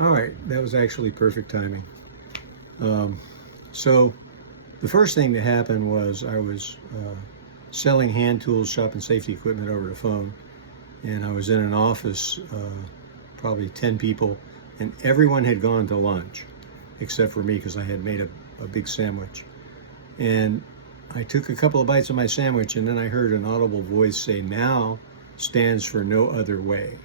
All right, that was actually perfect timing. Um, so the first thing that happened was I was selling hand tools, shop and safety equipment over the phone, and I was in an office, probably 10 people, and everyone had gone to lunch except for me because I had made a big sandwich. And I took a couple of bites of my sandwich, and then I heard an audible voice say, "Now stands for no other way."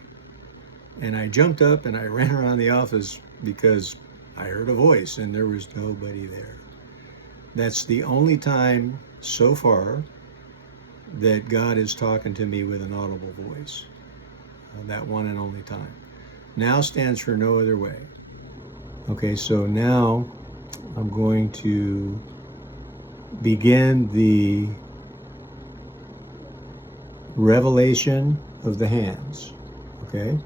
And I jumped up and I ran around the office because I heard a voice and there was nobody there. That's the only time so far that God is talking to me with an audible voice. That one and only time. Now stands for no other way. Okay, so now I'm going to begin the revelation of the hands. Okay?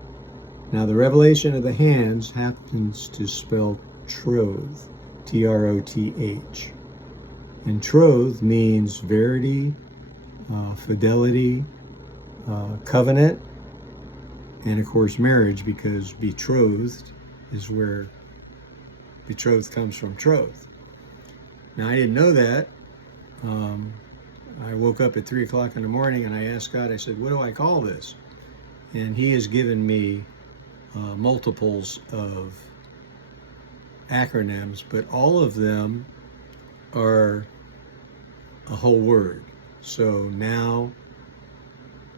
Now, the revelation of the hands happens to spell troth, Troth. And troth means verity, fidelity, covenant, and of course marriage, because betrothed is where betrothed comes from troth. Now, I didn't know that. I woke up at 3 o'clock in the morning and I asked God, I said, what do I call this? And He has given me multiples of acronyms, but all of them are a whole word. So now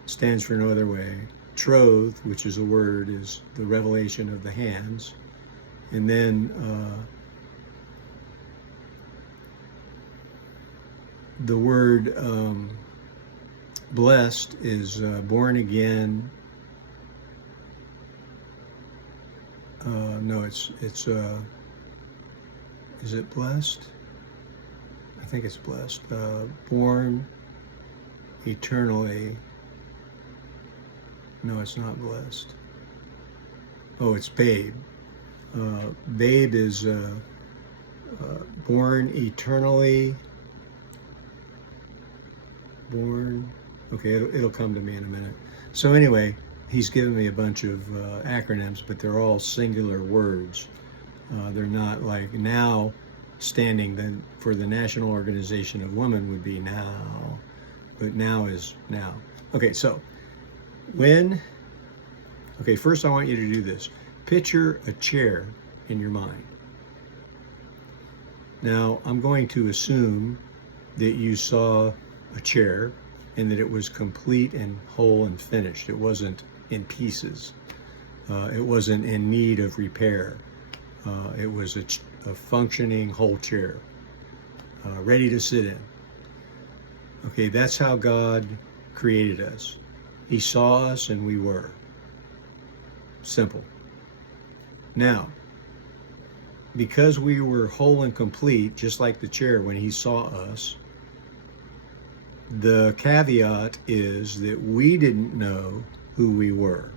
stands for no other way. Troth, which is a word, is the revelation of the hands. And then the word blessed is born again. No, it's is it blessed? I think it's blessed. Born eternally. No, it's not blessed. Oh, it's babe. Babe is born eternally. Born. Okay, it'll come to me in a minute. So anyway, He's given me a bunch of acronyms, but they're all singular words. They're not like now standing for the National Organization of Women would be now, but now is now. Okay, so first I want you to do this. Picture a chair in your mind. Now, I'm going to assume that you saw a chair and that it was complete and whole and finished. It wasn't in pieces. It wasn't in need of repair. It was a functioning whole chair, ready to sit in. Okay, that's how God created us. He saw us and we were. Simple. Now, because we were whole and complete, just like the chair when He saw us, the caveat is that we didn't know who we were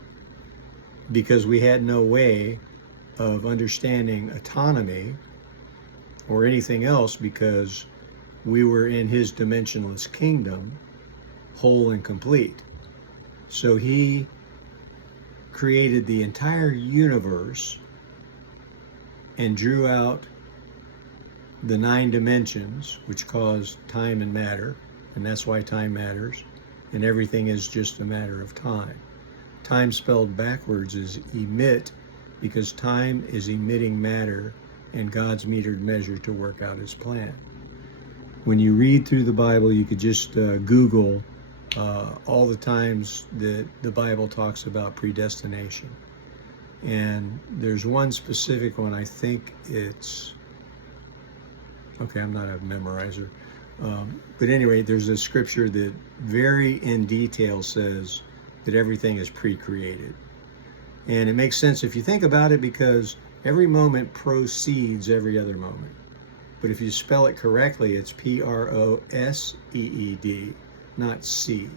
because we had no way of understanding autonomy or anything else because we were in His dimensionless kingdom, whole and complete. So He created the entire universe and drew out the 9 dimensions, which cause time and matter, and that's why time matters, and everything is just a matter of time. Time spelled backwards is emit, because time is emitting matter and God's metered measure to work out His plan. When you read through the Bible, you could just Google all the times that the Bible talks about predestination. And there's one specific one, I think it's, okay, I'm not a memorizer. But anyway, there's a scripture that very in detail says that everything is pre-created. And it makes sense if you think about it because every moment precedes every other moment. But if you spell it correctly, it's P-R-O-S-E-E-D, not C.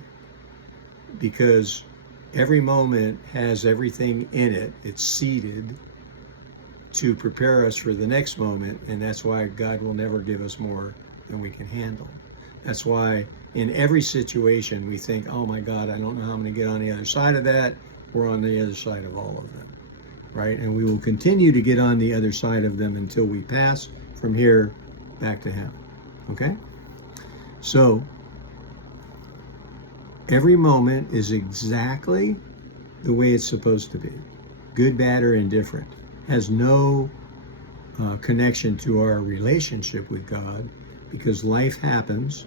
Because every moment has everything in it. It's seeded to prepare us for the next moment. And that's why God will never give us more than we can handle. That's why in every situation we think, oh my God, I don't know how I'm going to get on the other side of that. We're on the other side of all of them. right? And we will continue to get on the other side of them until we pass from here back to Him. Okay? So, every moment is exactly the way it's supposed to be. Good, bad, or indifferent. Has no connection to our relationship with God, because life happens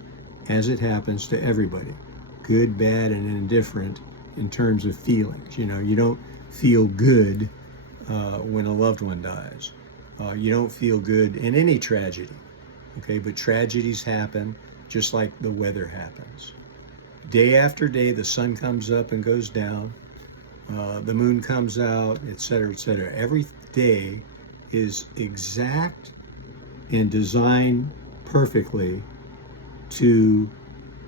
as it happens to everybody. Good, bad, and indifferent in terms of feelings. You know, you don't feel good when a loved one dies. You don't feel good in any tragedy. Okay, but tragedies happen just like the weather happens. Day after day, the sun comes up and goes down. The moon comes out, etc., etc. Every day is exact and designed perfectly to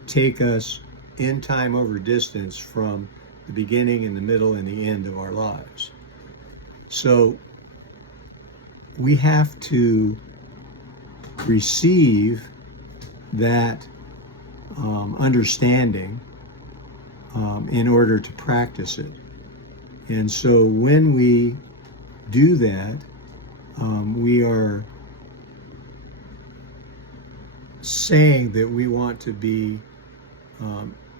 take us in time over distance from the beginning and the middle and the end of our lives. So we have to receive that understanding in order to practice it. And so when we do that, we are saying that we want to be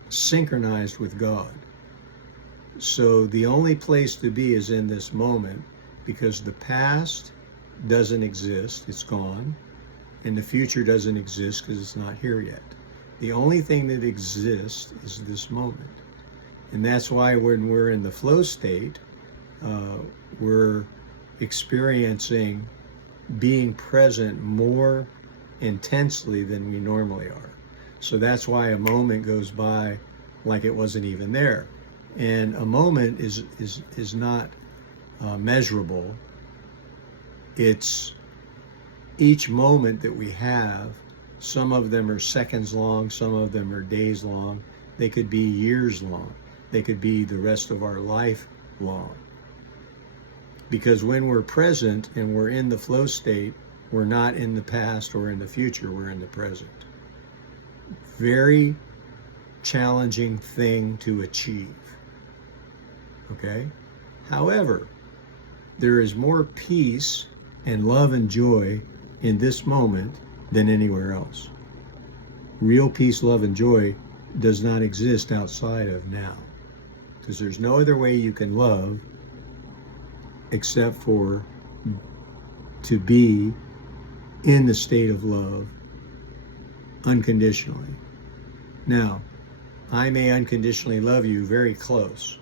synchronized with God. So the only place to be is in this moment, because the past doesn't exist, it's gone, and the future doesn't exist because it's not here yet. The only thing that exists is this moment. And that's why when we're in the flow state, we're experiencing being present more intensely than we normally are. So that's why a moment goes by like it wasn't even there. And a moment is not measurable. It's each moment that we have. Some of them are seconds long, some of them are days long. They could be years long. They could be the rest of our life long. Because when we're present and we're in the flow state, we're not in the past or in the future, we're in the present. Very challenging thing to achieve. Okay? However, there is more peace and love and joy in this moment than anywhere else. Real peace, love, and joy does not exist outside of now. Because there's no other way you can love except for to be in the state of love unconditionally. Now, I may unconditionally love you very close,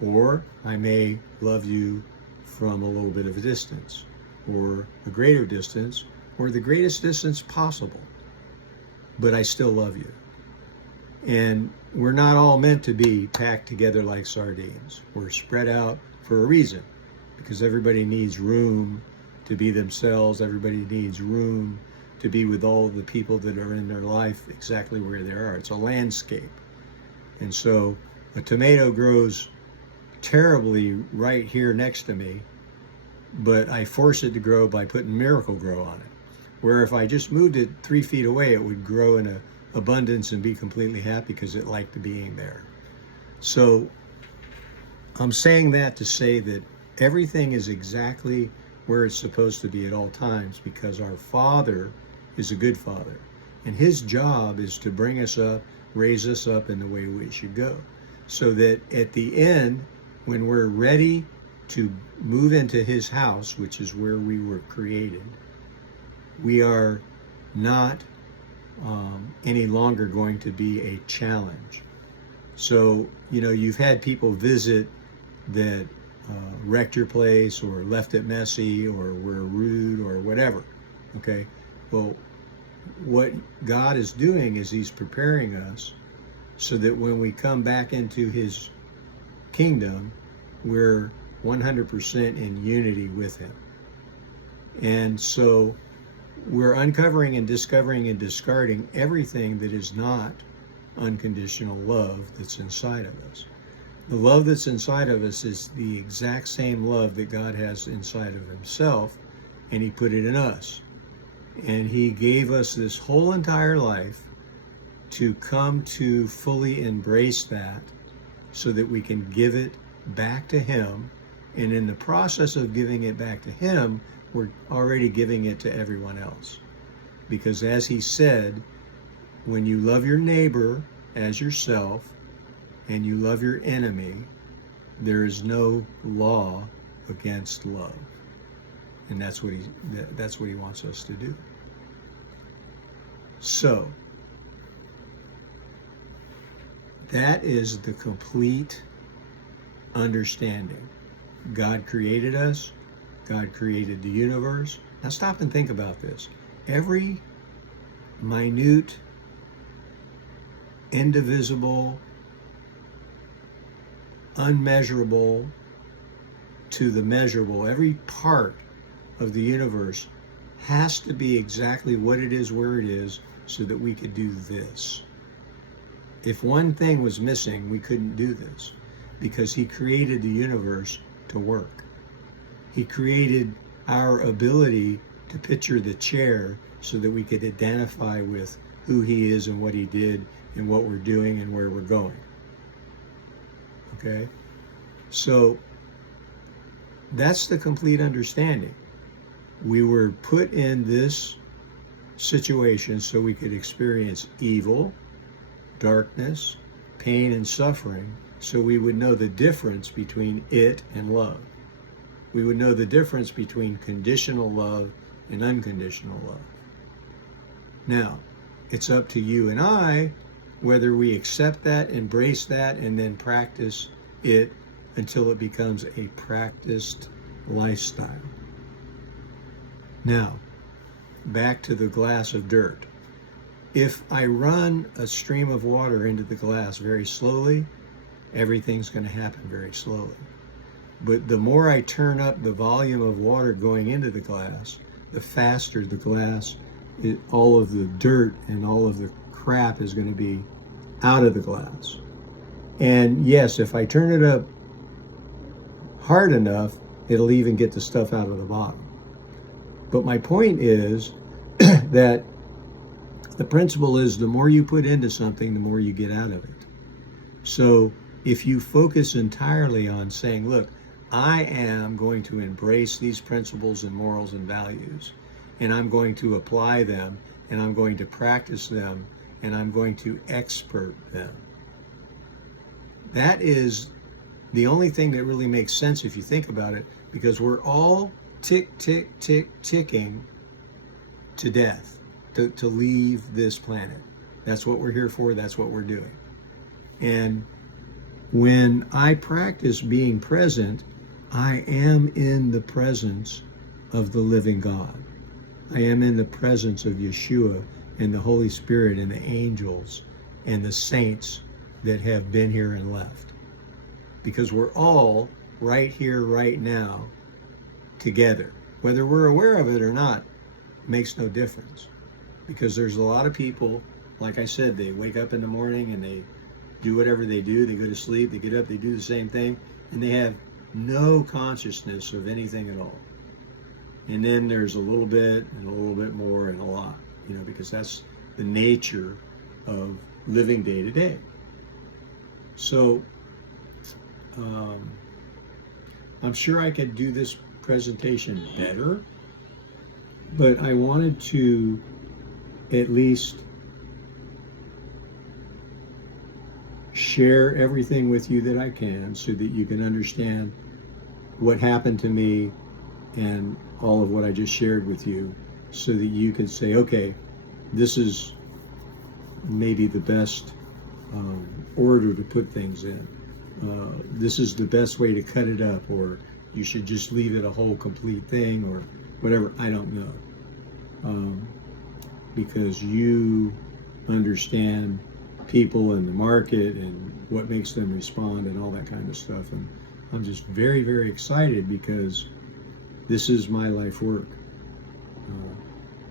or I may love you from a little bit of a distance, or a greater distance, or the greatest distance possible, but I still love you. And we're not all meant to be packed together like sardines. We're spread out for a reason, because everybody needs room to be themselves. Everybody needs room to be with all of the people that are in their life exactly where they are. It's a landscape. And so a tomato grows terribly right here next to me, but I force it to grow by putting Miracle-Gro on it. Where if I just moved it 3 feet away, it would grow in abundance and be completely happy because it liked being there. So I'm saying that to say that everything is exactly where it's supposed to be at all times, because our Father is a good Father. And His job is to bring us up, raise us up in the way we should go. So that at the end, when we're ready to move into His house, which is where we were created, we are not any longer going to be a challenge. So, you've had people visit that wrecked your place or left it messy or were rude or whatever. Okay? Well, what God is doing is He's preparing us so that when we come back into His kingdom, we're 100% in unity with Him. And so we're uncovering and discovering and discarding everything that is not unconditional love that's inside of us. The love that's inside of us is the exact same love that God has inside of Himself, and He put it in us. And He gave us this whole entire life to come to fully embrace that so that we can give it back to Him And in the process of giving it back to him, we're already giving it to everyone else. Because as he said, when you love your neighbor as yourself and you love your enemy, there is no law against love. And that's what he wants us to do. So that is the complete understanding. God created us. God created the universe. Now stop and think about this. Every minute, indivisible, unmeasurable to the measurable, every part of the universe has to be exactly what it is, where it is, so that we could do this. If one thing was missing, we couldn't do this, because he created the universe to work. He created our ability to picture the chair so that we could identify with who he is and what he did and what we're doing and where we're going. Okay? So that's the complete understanding. We were put in this situation so we could experience evil, darkness, pain, and suffering, so we would know the difference between it and love. We would know the difference between conditional love and unconditional love. Now, it's up to you and I whether we accept that, embrace that, and then practice it until it becomes a practiced lifestyle. Now, back to the glass of dirt. If I run a stream of water into the glass very slowly, everything's going to happen very slowly. But the more I turn up the volume of water going into the glass, the faster the glass, all of the dirt and all of the crap is going to be out of the glass. And yes, if I turn it up hard enough, it'll even get the stuff out of the bottom. But my point is that the principle is the more you put into something, the more you get out of it. So if you focus entirely on saying, look, I am going to embrace these principles and morals and values, and I'm going to apply them, and I'm going to practice them, and I'm going to expert them. That is the only thing that really makes sense if you think about it, because we're all ticking to death, to leave this planet. That's what we're here for. That's what we're doing. And when I practice being present, I am in the presence of the living God. I am in the presence of Yeshua and the Holy Spirit and the angels and the saints that have been here and left. Because we're all right here, right now, together. Whether we're aware of it or not makes no difference. Because there's a lot of people, like I said, they wake up in the morning and they do whatever they do. They go to sleep, they get up, they do the same thing, and they have no consciousness of anything at all. And then there's a little bit and a little bit more and a lot, because that's the nature of living day to day. So I'm sure I could do this presentation better, but I wanted to at least share everything with you that I can so that you can understand what happened to me and all of what I just shared with you, so that you can say, okay, this is maybe the best order to put things in. This is the best way to cut it up, or you should just leave it a whole complete thing, or whatever. I don't know. Because you understand people and the market and what makes them respond and all that kind of stuff. And I'm just very, very excited because this is my life work.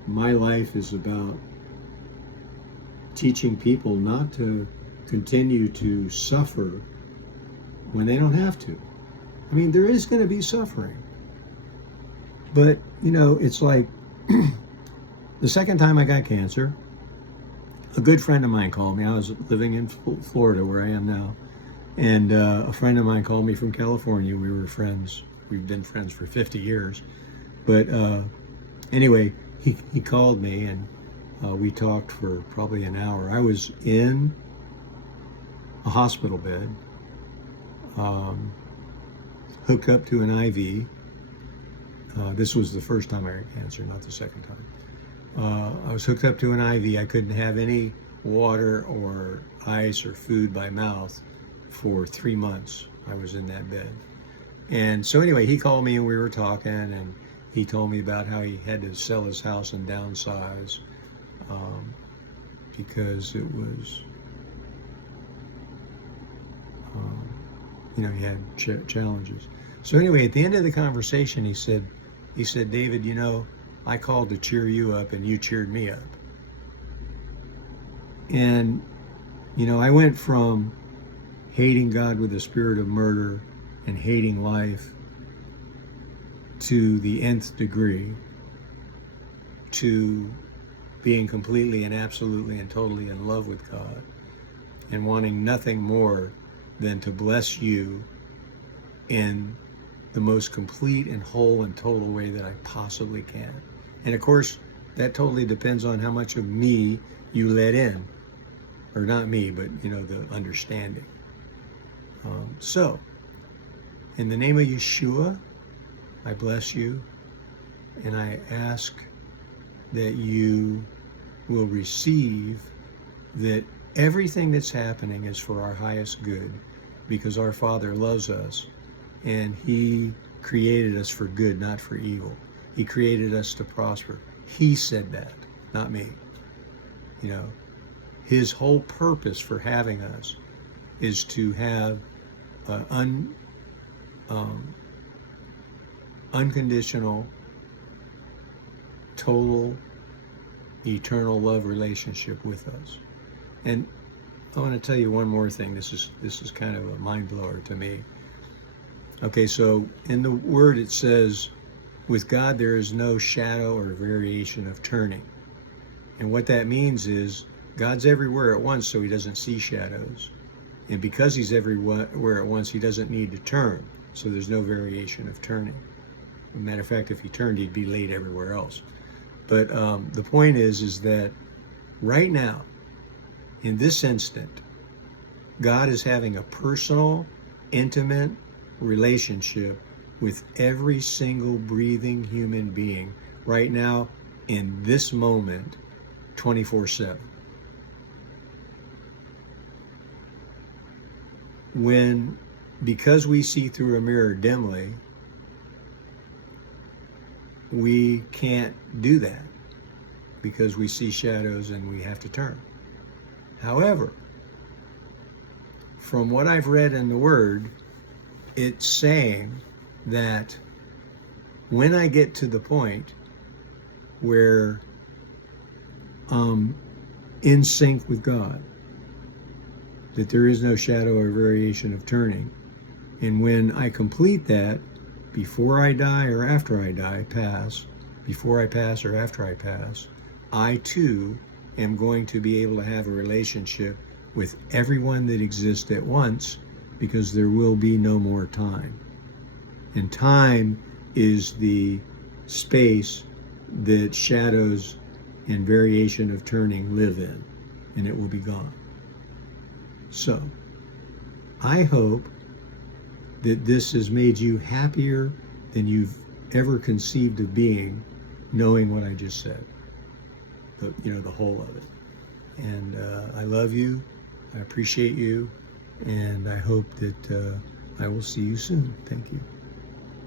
My life is about teaching people not to continue to suffer when they don't have to. I mean, there is going to be suffering. But, it's like the second time I got cancer, a good friend of mine called me. I was living in Florida, where I am now. And a friend of mine called me from California. We were friends we've been friends for 50 years. But anyway, he called me, and we talked for probably an hour. I was in a hospital bed, hooked up to an IV. This was the first time I had cancer, not the second time. I was hooked up to an IV. I couldn't have any water or ice or food by mouth for 3 months. I was in that bed. And so anyway, he called me and we were talking, and he told me about how he had to sell his house and downsize because it was, he had challenges. So anyway, at the end of the conversation, he said, David, I called to cheer you up and you cheered me up. And, I went from hating God with a spirit of murder and hating life to the nth degree, to being completely and absolutely and totally in love with God and wanting nothing more than to bless you in the most complete and whole and total way that I possibly can. And of course, that totally depends on how much of me you let in. Or not me, but the understanding. So, in the name of Yeshua, I bless you, and I ask that you will receive that everything that's happening is for our highest good, because our Father loves us, and He created us for good, not for evil. He created us to prosper. He said that, not me. His whole purpose for having us is to have an unconditional, total, eternal love relationship with us. And I want to tell you one more thing. This is kind of a mind blower to me. Okay, so in the Word it says, with God there is no shadow or variation of turning. And what that means is God's everywhere at once, so He doesn't see shadows. And because He's everywhere at once, He doesn't need to turn, so there's no variation of turning. As a matter of fact, if He turned, He'd be late everywhere else. But the point is that right now, in this instant, God is having a personal, intimate relationship with every single breathing human being right now, in this moment, 24/7. Because we see through a mirror dimly, we can't do that because we see shadows and we have to turn. However, from what I've read in the Word, it's saying that when I get to the point where I'm in sync with God, that there is no shadow or variation of turning. And when I complete that, before I die or after I die, before I pass or after I pass, I too am going to be able to have a relationship with everyone that exists at once, because there will be no more time. And time is the space that shadows and variation of turning live in, and it will be gone. So, I hope that this has made you happier than you've ever conceived of being, knowing what I just said, the whole of it. And I love you, I appreciate you, and I hope that I will see you soon. Thank you.